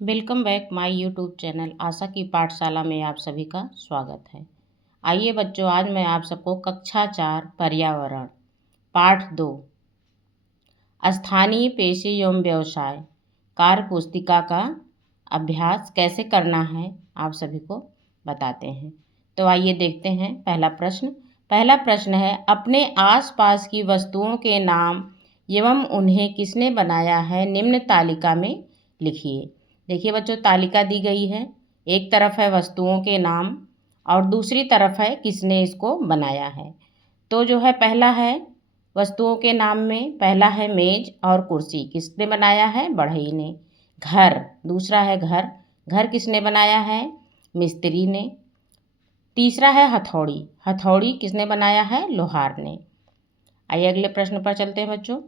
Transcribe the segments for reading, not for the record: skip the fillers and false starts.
Welcome back my YouTube channel Asha की पाठशाला में आप सभी का स्वागत है। आइए बच्चों, आज मैं आप सबको कक्षा 4 पर्यावरण पाठ 2 स्थानीय पेशे एवं व्यवसाय कार्य पुस्तिका का अभ्यास कैसे करना है आप सभी को बताते हैं। तो आइए देखते हैं पहला प्रश्न है, अपने आसपास की वस्तुओं के नाम एवं उन्हें किसने बनाया है निम्न तालिका में लिखिए। देखिए बच्चों, तालिका दी गई है। एक तरफ है वस्तुओं के नाम और दूसरी तरफ है किसने इसको बनाया है। तो जो है पहला है वस्तुओं के नाम में पहला है मेज और कुर्सी, किसने बनाया है? बढ़ई ने। घर, दूसरा है घर, घर किसने बनाया है? मिस्त्री ने। तीसरा है हथौड़ी, हथौड़ी किसने बनाया है? लोहार ने। आइए अगले प्रश्न पर चलते हैं बच्चों।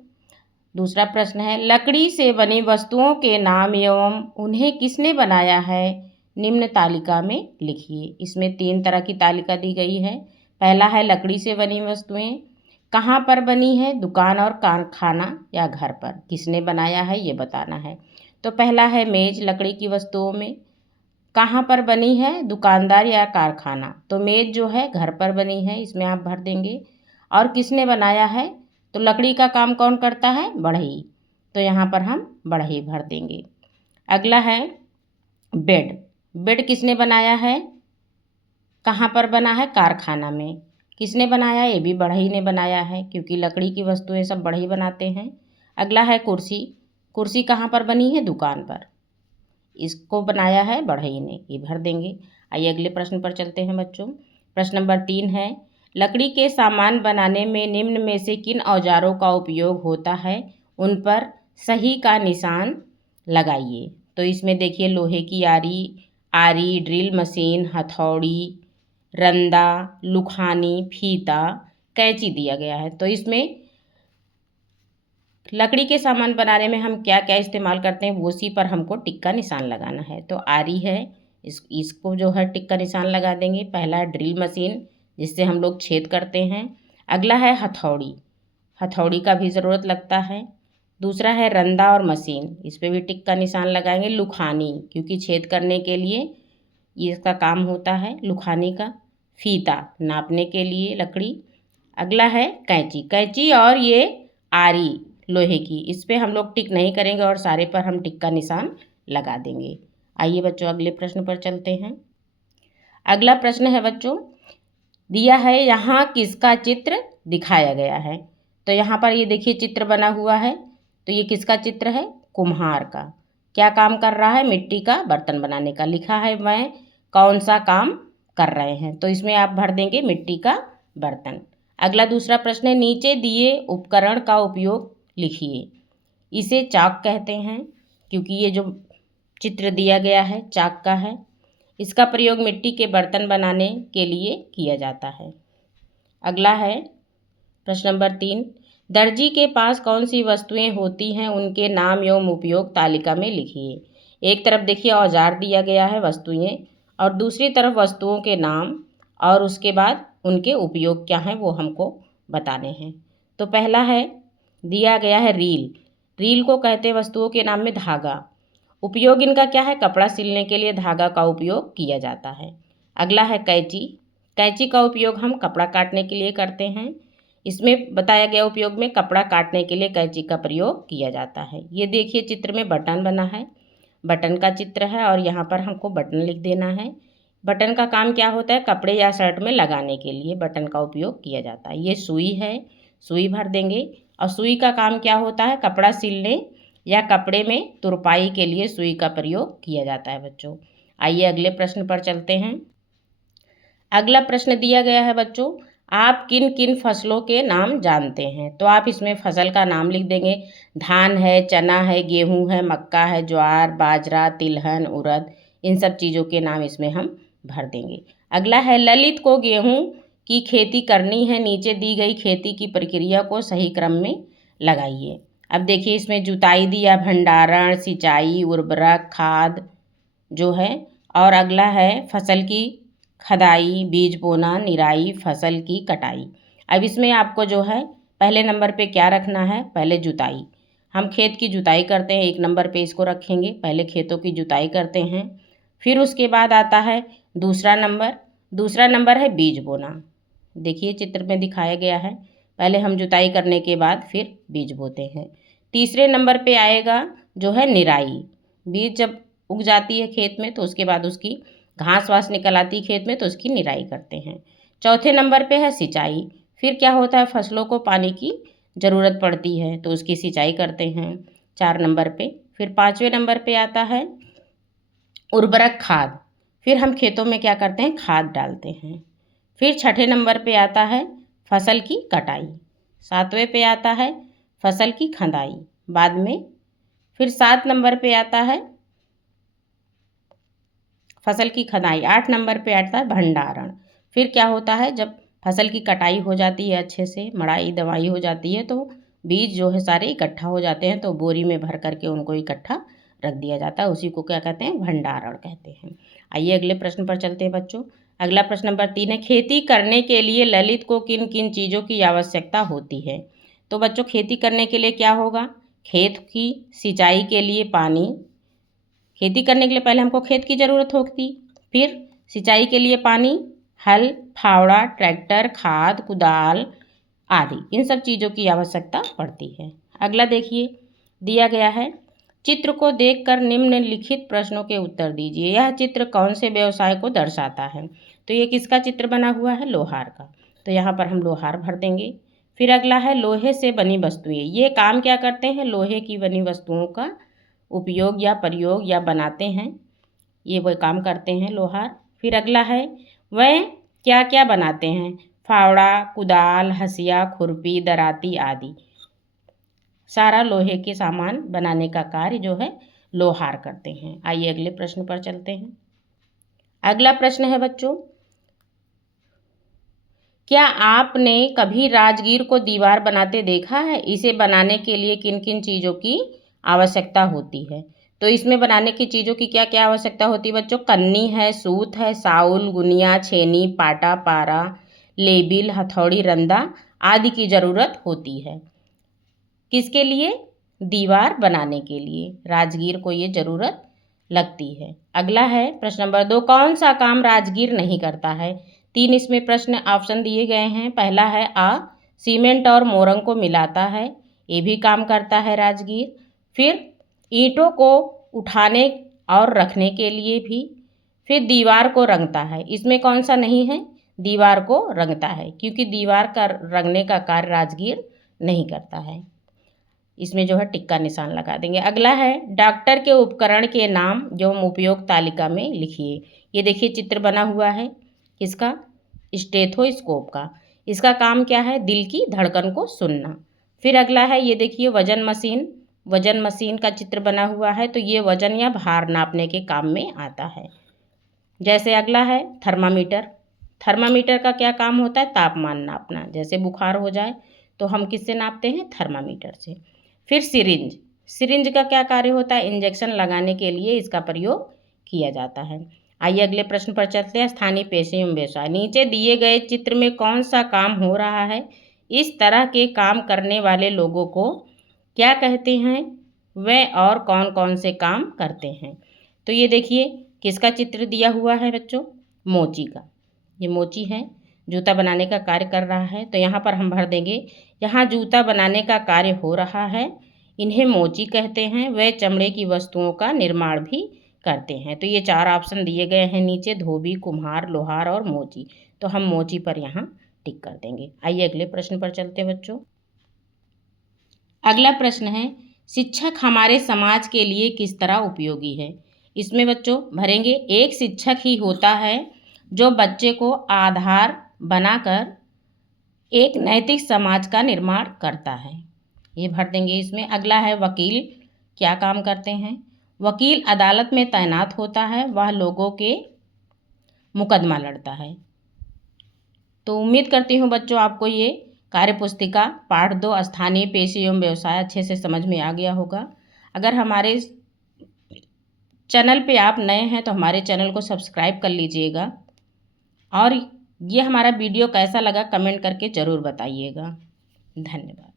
दूसरा प्रश्न है, लकड़ी से बनी वस्तुओं के नाम एवं उन्हें किसने बनाया है निम्न तालिका में लिखिए। इसमें 3 तरह की तालिका दी गई है। पहला है लकड़ी से बनी वस्तुएं, कहाँ पर बनी है? दुकान और कारखाना या घर पर। किसने बनाया है ये बताना है। तो पहला है मेज, लकड़ी की वस्तुओं में कहाँ पर बनी है? दुकानदार या कारखाना। तो मेज जो है घर पर बनी है, इसमें आप भर देंगे। और किसने बनाया है? तो लकड़ी का काम कौन करता है? बढ़ई, तो यहाँ पर हम बढ़ई भर देंगे। अगला है बेड, बेड किसने बनाया है? कहाँ पर बना है? कारखाना में। किसने बनाया? ये भी बढ़ई ने बनाया है, क्योंकि लकड़ी की वस्तुएं सब बढ़ई बनाते हैं। अगला है कुर्सी, कुर्सी कहाँ पर बनी है? दुकान पर, इसको बनाया है बढ़ई ने, ये भर देंगे। आइए अगले प्रश्न पर चलते हैं बच्चों। प्रश्न नंबर 3 है, लकड़ी के सामान बनाने में निम्न में से किन औजारों का उपयोग होता है, उन पर सही का निशान लगाइए। तो इसमें देखिए लोहे की आरी, ड्रिल मशीन, हथौड़ी, रंदा, लुखानी, फीता, कैंची दिया गया है। तो इसमें लकड़ी के सामान बनाने में हम क्या क्या इस्तेमाल करते हैं, उसी पर हमको टिक का निशान लगाना है। तो आरी है, इसको जो है टिक का निशान लगा देंगे। पहला है ड्रिल मशीन, जिससे हम लोग छेद करते हैं। अगला है हथौड़ी, हथौड़ी का भी ज़रूरत लगता है। दूसरा है रंदा और मशीन, इस पर भी टिक का निशान लगाएंगे। लुखानी, क्योंकि छेद करने के लिए ये इसका काम होता है लुखानी का। फीता, नापने के लिए लकड़ी। अगला है कैंची, कैंची और ये आरी लोहे की, इस पे हम लोग टिक नहीं करेंगे और सारे पर हम टिक का निशान लगा देंगे। आइए बच्चों अगले प्रश्न पर चलते हैं। अगला प्रश्न है बच्चों, दिया है यहाँ किसका चित्र दिखाया गया है। तो यहाँ पर ये देखिए चित्र बना हुआ है। तो ये किसका चित्र है? कुम्हार का। क्या काम कर रहा है? मिट्टी का बर्तन बनाने का। लिखा है वह कौन सा काम कर रहे हैं, तो इसमें आप भर देंगे मिट्टी का बर्तन। अगला दूसरा प्रश्न है, नीचे दिए उपकरण का उपयोग लिखिए। इसे चाक कहते हैं, क्योंकि ये जो चित्र दिया गया है चाक का है। इसका प्रयोग मिट्टी के बर्तन बनाने के लिए किया जाता है। अगला है प्रश्न नंबर 3, दर्जी के पास कौन सी वस्तुएं होती हैं, उनके नाम एवं उपयोग तालिका में लिखिए। एक तरफ देखिए औजार दिया गया है वस्तुएं, और दूसरी तरफ वस्तुओं के नाम और उसके बाद उनके उपयोग क्या हैं वो हमको बताने हैं। तो पहला है दिया गया है रील, रील को कहते हैं वस्तुओं के नाम में धागा। उपयोग इनका क्या है? कपड़ा सिलने के लिए धागा का उपयोग किया जाता है। अगला है कैंची, कैंची का उपयोग हम कपड़ा काटने के लिए करते हैं। इसमें बताया गया उपयोग में कपड़ा काटने के लिए कैंची का प्रयोग किया जाता है। ये देखिए चित्र में बटन बना है, बटन का चित्र है और यहाँ पर हमको बटन लिख देना है। बटन का काम क्या होता है? कपड़े या शर्ट में लगाने के लिए बटन का उपयोग किया जाता है। ये सुई है, सुई भर देंगे। और सुई का काम क्या होता है? कपड़ा सिलने या कपड़े में तुरपाई के लिए सुई का प्रयोग किया जाता है बच्चों। आइए अगले प्रश्न पर चलते हैं। अगला प्रश्न दिया गया है बच्चों, आप किन किन फसलों के नाम जानते हैं। तो आप इसमें फसल का नाम लिख देंगे। धान है, चना है, गेहूं है, मक्का है, ज्वार, बाजरा, तिलहन, उड़द, इन सब चीज़ों के नाम इसमें हम भर देंगे। अगला है ललित को गेहूं की खेती करनी है, नीचे दी गई खेती की प्रक्रिया को सही क्रम में लगाइए। अब देखिए इसमें जुताई दिया, भंडारण, सिंचाई, उर्वरक, खाद जो है। और अगला है फसल की खदाई, बीज बोना, निराई, फसल की कटाई। अब इसमें आपको जो है पहले नंबर पे क्या रखना है? पहले जुताई, हम खेत की जुताई करते हैं, 1 नंबर पे इसको रखेंगे। पहले खेतों की जुताई करते हैं, फिर उसके बाद आता है दूसरा नंबर है बीज बोना। देखिए चित्र में दिखाया गया है, पहले हम जुताई करने के बाद फिर बीज बोते हैं। तीसरे नंबर पे आएगा जो है निराई। बीज जब उग जाती है खेत में तो उसके बाद उसकी घास वास निकल आती है खेत में तो उसकी निराई करते हैं। चौथे नंबर पे है सिंचाई। फिर क्या होता है, फसलों को पानी की ज़रूरत पड़ती है तो उसकी सिंचाई करते हैं 4 नंबर पे। फिर 5वें नंबर पे आता है उर्वरक खाद। फिर हम खेतों में क्या करते हैं, खाद डालते हैं। फिर 6ठे नंबर पे आता है फसल की कटाई। 7वें पे आता है फसल की खंदाई बाद में। फिर 7 नंबर पे आता है फसल की खदाई। 8 नंबर पे आता है भंडारण। फिर क्या होता है, जब फसल की कटाई हो जाती है अच्छे से, मड़ाई दवाई हो जाती है, तो बीज जो है सारे इकट्ठा हो जाते हैं तो बोरी में भर करके उनको इकट्ठा रख दिया जाता है। उसी को क्या कहते हैं, भंडारण कहते हैं। आइए अगले प्रश्न पर चलते हैं बच्चों। अगला प्रश्न नंबर 3 है, खेती करने के लिए ललित को किन किन चीज़ों की आवश्यकता होती है। तो बच्चों खेती करने के लिए क्या होगा, खेत की सिंचाई के लिए पानी। खेती करने के लिए पहले हमको खेत की ज़रूरत होती, फिर सिंचाई के लिए पानी, हल, फावड़ा, ट्रैक्टर, खाद, कुदाल आदि, इन सब चीज़ों की आवश्यकता पड़ती है। अगला देखिए दिया गया है, चित्र को देखकर निम्नलिखित प्रश्नों के उत्तर दीजिए। यह चित्र कौन से व्यवसाय को दर्शाता है। तो ये किसका चित्र बना हुआ है, लोहार का। तो यहाँ पर हम लोहार भर देंगे। फिर अगला है लोहे से बनी वस्तुएं। ये काम क्या करते हैं, लोहे की बनी वस्तुओं का उपयोग या प्रयोग या बनाते हैं, ये वह काम करते हैं लोहार। फिर अगला है वह क्या क्या बनाते हैं, फावड़ा, कुदाल, हंसिया, खुरपी, दराती आदि, सारा लोहे के सामान बनाने का कार्य जो है लोहार करते हैं। आइए अगले प्रश्न पर चलते हैं। अगला प्रश्न है बच्चों, क्या आपने कभी राजगीर को दीवार बनाते देखा है। इसे बनाने के लिए किन किन चीज़ों की आवश्यकता होती है। तो इसमें बनाने की चीज़ों की क्या क्या आवश्यकता होती है बच्चों, कन्नी है, सूत है, साउल, गुनिया, छेनी, पाटा, पारा, लेबिल, हथौड़ी, रंदा आदि की ज़रूरत होती है। किसके लिए, दीवार बनाने के लिए राजगीर को ये ज़रूरत लगती है। अगला है प्रश्न नंबर 2, कौन सा काम राजगीर नहीं करता है। 3 इसमें प्रश्न ऑप्शन दिए गए हैं। पहला है सीमेंट और मोरंग को मिलाता है, ये भी काम करता है राजगीर। फिर ईंटों को उठाने और रखने के लिए भी। फिर दीवार को रंगता है, इसमें कौन सा नहीं है, दीवार को रंगता है, क्योंकि दीवार का रंगने का कार्य राजगीर नहीं करता है। इसमें जो है टिक्का निशान लगा देंगे। अगला है डॉक्टर के उपकरण के नाम जो हम उपयोग तालिका में लिखिए। ये देखिए चित्र बना हुआ है किसका, स्टेथोस्कोप का। इसका काम क्या है, दिल की धड़कन को सुनना। फिर अगला है ये देखिए वजन मशीन का चित्र बना हुआ है, तो ये वजन या भार नापने के काम में आता है। जैसे अगला है थर्मामीटर का क्या काम होता है, तापमान नापना। जैसे बुखार हो जाए तो हम किससे नापते हैं, थर्मामीटर से। फिर सिरिंज का क्या कार्य होता है, इंजेक्शन लगाने के लिए इसका प्रयोग किया जाता है। आइए अगले प्रश्न पर चलते हैं, स्थानीय पेशे एवं व्यवसाय। नीचे दिए गए चित्र में कौन सा काम हो रहा है, इस तरह के काम करने वाले लोगों को क्या कहते हैं, वे और कौन कौन से काम करते हैं। तो ये देखिए किसका चित्र दिया हुआ है बच्चों, मोची का। ये मोची है, जूता बनाने का कार्य कर रहा है। तो यहाँ पर हम भर देंगे, यहाँ जूता बनाने का कार्य हो रहा है, इन्हें मोची कहते हैं। वे चमड़े की वस्तुओं का निर्माण भी करते हैं। तो ये 4 ऑप्शन दिए गए हैं नीचे, धोबी, कुम्हार, लोहार और मोची। तो हम मोची पर यहाँ टिक कर देंगे। आइए अगले प्रश्न पर चलते हैं बच्चों। अगला प्रश्न है, शिक्षक हमारे समाज के लिए किस तरह उपयोगी है। इसमें बच्चों भरेंगे, एक शिक्षक ही होता है जो बच्चे को आधार बनाकर एक नैतिक समाज का निर्माण करता है, ये भर देंगे इसमें। अगला है वकील क्या काम करते हैं। वकील अदालत में तैनात होता है, वह लोगों के मुकदमा लड़ता है। तो उम्मीद करती हूँ बच्चों आपको ये कार्य पुस्तिका पाठ 2 स्थानीय पेशे एवं व्यवसाय अच्छे से समझ में आ गया होगा। अगर हमारे चैनल पे आप नए हैं तो हमारे चैनल को सब्सक्राइब कर लीजिएगा, और ये हमारा वीडियो कैसा लगा कमेंट करके ज़रूर बताइएगा। धन्यवाद।